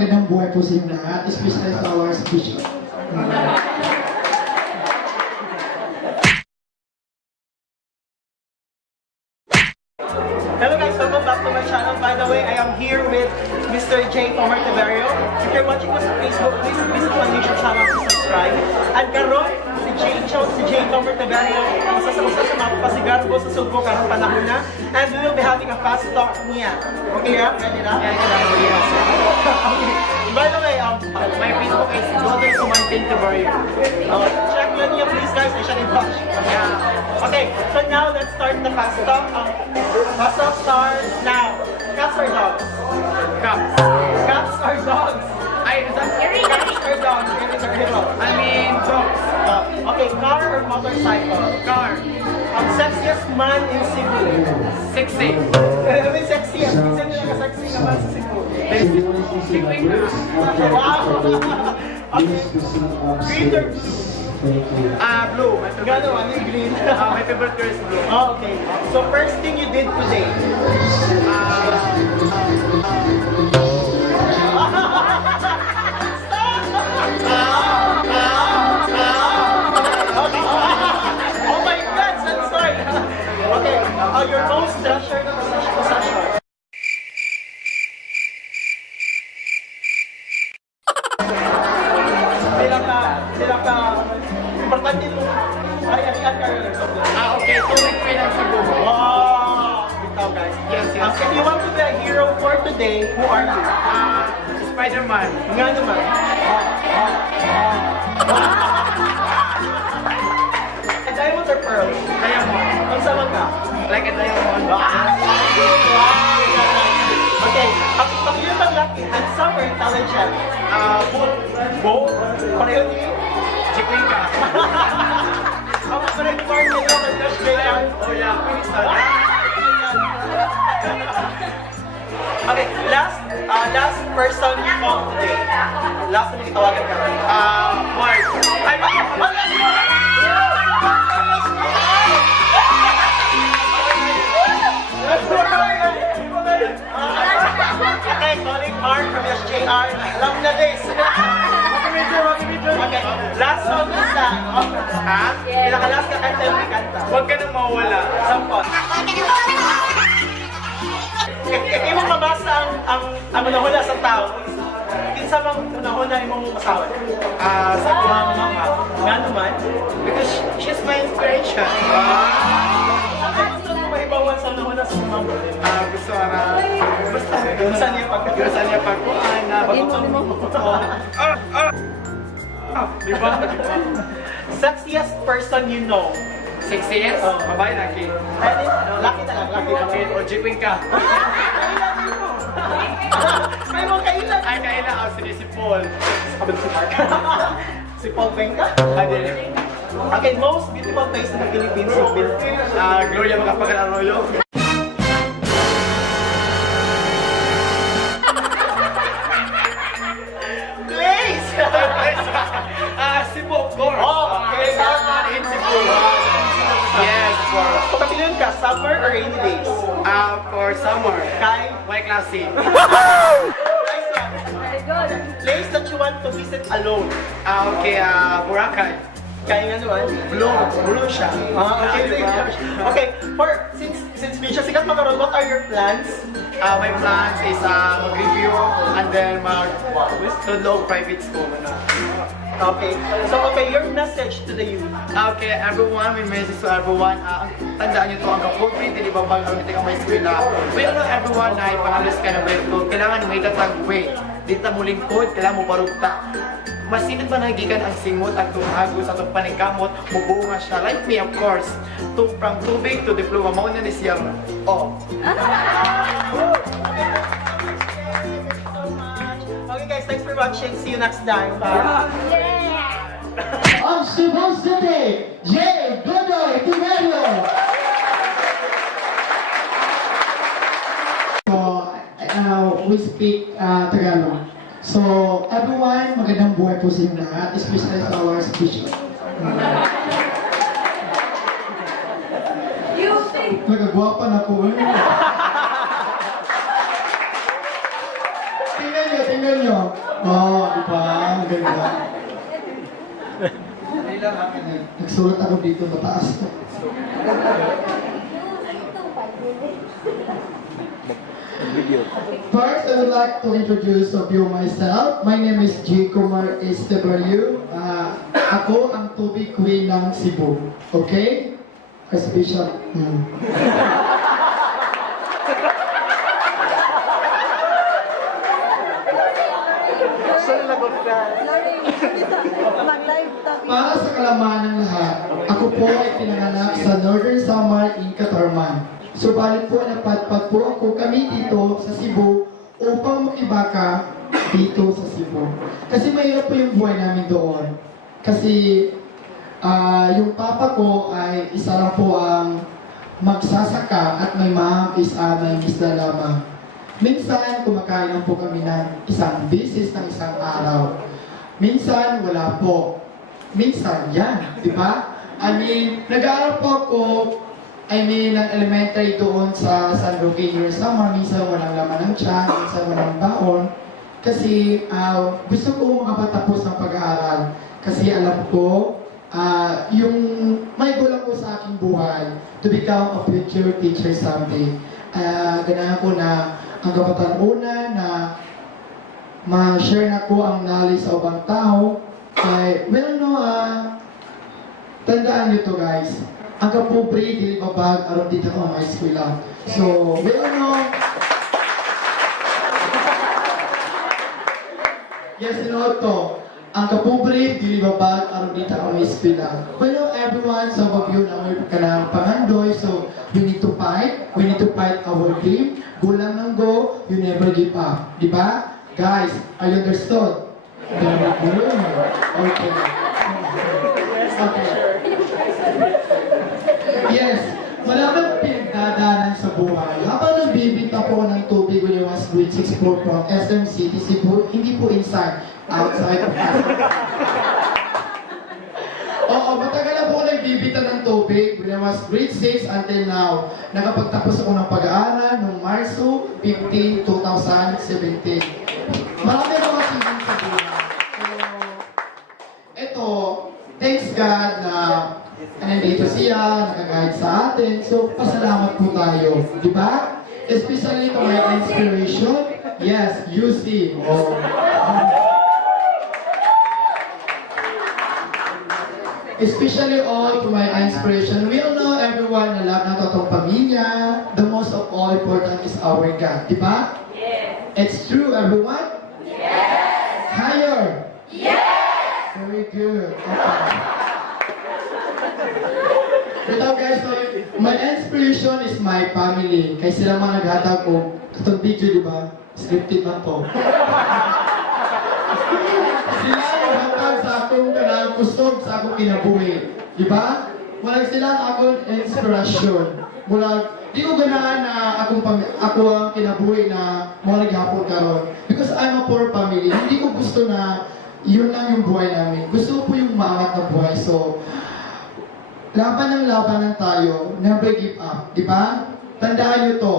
magandang buhay po sa inyo lahat, especially sa our bishop. Hello guys, welcome back to my channel. By the way, I am here with Mr. J. Tomer Tiberio. If you're watching us on Facebook, please visit my YouTube channel to subscribe. And karon, si J. Tomer Tiberio, isa sa mga pasigarbo sa Sugbo karong panahon na. And we will be having a fast talk niya. Okay, yeah? Ready na? Yes. By the way, my Facebook is Golden Sumantin Tiberio. Check lang niya please guys, I should in touch. Yeah. Okay, so now let's start the fast talk. Fast talk starts now. Cats or dogs? Cats. Cats or dogs? Cats or dogs? I mean dogs. Okay, car or motorcycle? Car. Sexiest man in Cebu? Sexy. May sexiest. Isa nila ka-sexy naman sa Cebu. Wow! Okay. Green or blue? Blue. Gano'n, ano yung green? My favorite color is blue. Oh, okay. So first thing you did today? Oh my God, sorry. Okay, your most treasured possession? Sila ka, importante mo, ari-arian ka rin. Okay. Tunic ko lang sa Cebu. Wow! Ikaw guys. Yes. If you want to be a hero for today, who are you? Spider-Man. Nga naman. A diamond or pearl? Diamond. Ang sama ka? Like a diamond. Okay, pag yun ang lucky, handsome or intelligent? Both. Pareho niyo? Chikwinka. Ako pa rin part nyo, mag-crush kayo. Oh yeah, Queenstown. Okay, last person you call today. Last na magkitawagan ka. Mark. Okay, calling Mark from SJR. Alam na this. Okay, last song is that. Ha? Pinaka-last ka kanta yung may kanta. Huwag ka nang mawala. Sampot. If mo mabasa ang manahula sa tao, kinsa bang manahula imong asawa? Sa Mama. Nga naman? because she's my inspiration. Gusto mo maibawan sa manahula sa mama? Gusto na. Basta. Saan niya pagkakas? Gusto niya pagkuhan na bagong Diba? Sexiest person you know? Sexiest? Babae laki. Ay, laki na lang, laki na lang. O Chikwinka. May mga kailan. Ay, kailan ako si Paul. Sabi si Mark. Si Paul Benka? Ade. Okay, most beautiful place in the Philippines you've been to? Gloria Macapagal-Arroyo. Place! Cebu, of course. Oh, okay. In Cebu. Yes, of course. Pagkatilan ka, summer or rainy days? For summer. Kay? My classy. Nice one. Place that you want to visit alone? Okay, Boracay. Kaya nga naman? Blue siya. Okay. Okay, since medyo sikat makaroon, what are your plans? My plans is mag-review and then mag-to private school. Okay, so your message to the youth? Okay, everyone, may message to everyone. Tandaan nyo to, ang kapulprit, hindi ba mag-awitin ang may eskwela? We all know everyone na ipangalos ka na well, kailangan may tatagway. Dito mo lingkod, kailangan mo parugta. Masinit ba nagikan ang simot at tumago sa itong paningkamot, mubunga siya. Like me, of course. From tubig to diploma, mauna ni siya. Oh. Okay guys, thanks for watching. See you next time. Bye. Of Cebu City, J. Godoy Tiberio. So, we speak Tagalog. So, everyone, magandang buhay po sa inyo lahat, especially sa our bishop. Nagagwapa na po. Tingnan nyo. nyo? Oh, di ba? Ang ganda. Nagsulat ako dito, mataas to. First, I would like to introduce of you myself. My name is J. Kumar Estebario. Ako ang tubig queen ng Cebu. Okay? Archbishop. Para sa kalaman ng lahat, ako po ay pinanganak sa Northern Samar in Catarman. Subalit po napadpad po ako kami dito sa Cebu upang makibaka dito sa Cebu. Kasi mahirap po yung buhay namin doon. Kasi yung papa ko ay isa lang po ang magsasaka at may mom is may isla lamang. Minsan, kumakain lang po kami ng isang beses ng isang araw. Minsan, wala po. Minsan, yan. Di ba? I mean, nag-aaral po ako, ng elementary doon sa San Roque Junior Samar. Minsan, walang laman ng tiyan. Minsan, walang baon. Kasi, gusto ko makapatapos ng pag-aaral. Kasi alam ko, yung may gulang ko sa aking buhay to become a future teacher someday. Ganahan ko na ang kapatan-una na ma-share na ko ang knowledge sa ibang tao ay, tandaan nyo to guys, ang kapobre, dili babag, aron dito ko ang eskwela. So, yes, to, ang kapobre, dili babag, aron dito ko ang eskwela. Everyone, some of you na may kanang pangandoy, so we need to fight our dream. Go lang ng go, you never give up. Di ba? Guys, are you understood? Okay. Yes, wala kang pinagdadaanan sa buhay. Habang nagbibinta po ng tubig when you was grade 6 po from SM City, Cebu, hindi po inside, outside of us. Oo, matagal na po ako nagbibinta ng tubig when I was grade 6 until now. Nakapagtapos ako ng pag-aaral noong Marso 15, 2017. Marami ako achievement sa buhay. Ito, thanks God na nandito siya, nakagahit sa atin. So, pasalamat po tayo. Di ba? Especially to my inspiration. Yes, you see. Oh. Especially all to my inspiration. We all know everyone na love na totoong pamilya. The most of all important is our God. Di ba? Yes. It's true, everyone? Yes. Higher? Yes. Very good. Okay. Without guys, my inspiration is my family. Kaya sila mga naghatag ko. Itong video, di ba? Scripted man to. Sila naghatag sa akong kanang kusog sa akong kinabuhi. Di ba? Walang sila ang akong inspirasyon. Di ko ganahan na ako ang kinabuhi na mga naghapon karon. Because I'm a poor family. Hindi ko gusto na yun lang yung buhay namin. Gusto ko po yung maangat na buhay. So, laban tayo, never give up. Di ba? Tandaan nyo to,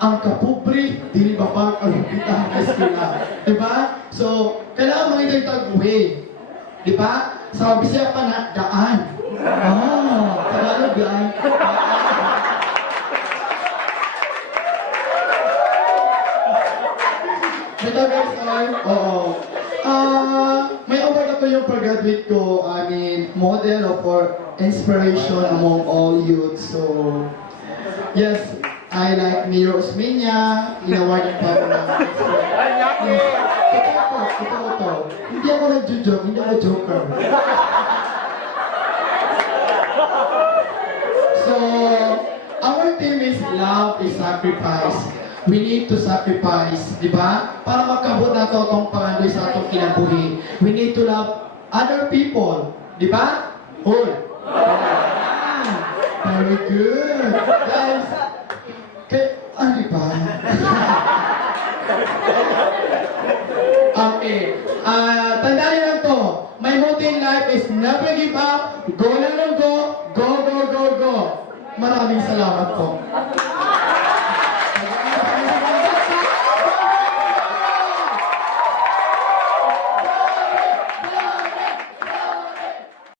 ang kapobre, dili babag ang bitang eskwela. Di ba? So, kailangan mga itagtaguhin. Di ba? Sa Bisaya pa na, daan. Tagalog daan. Ito guys, oo. May award ako yung pag-graduate ko, model for inspiration among all youth. So, yes, I like Miro Osmeña, in-award yung pa ako ng Totoo. Hindi ako nag-joke, hindi ako joker. So, our theme is love is sacrifice. We need to sacrifice, di ba? Para magkabot na ito itong pangandoy sa atong kinabuhi. We need to love other people, di ba? Hoy! Very good! Guys, di ba? Okay. Tandaan niyo lang to. My motto in life is never give up. Go lang lang go. Go, go, go, go. Maraming salamat po.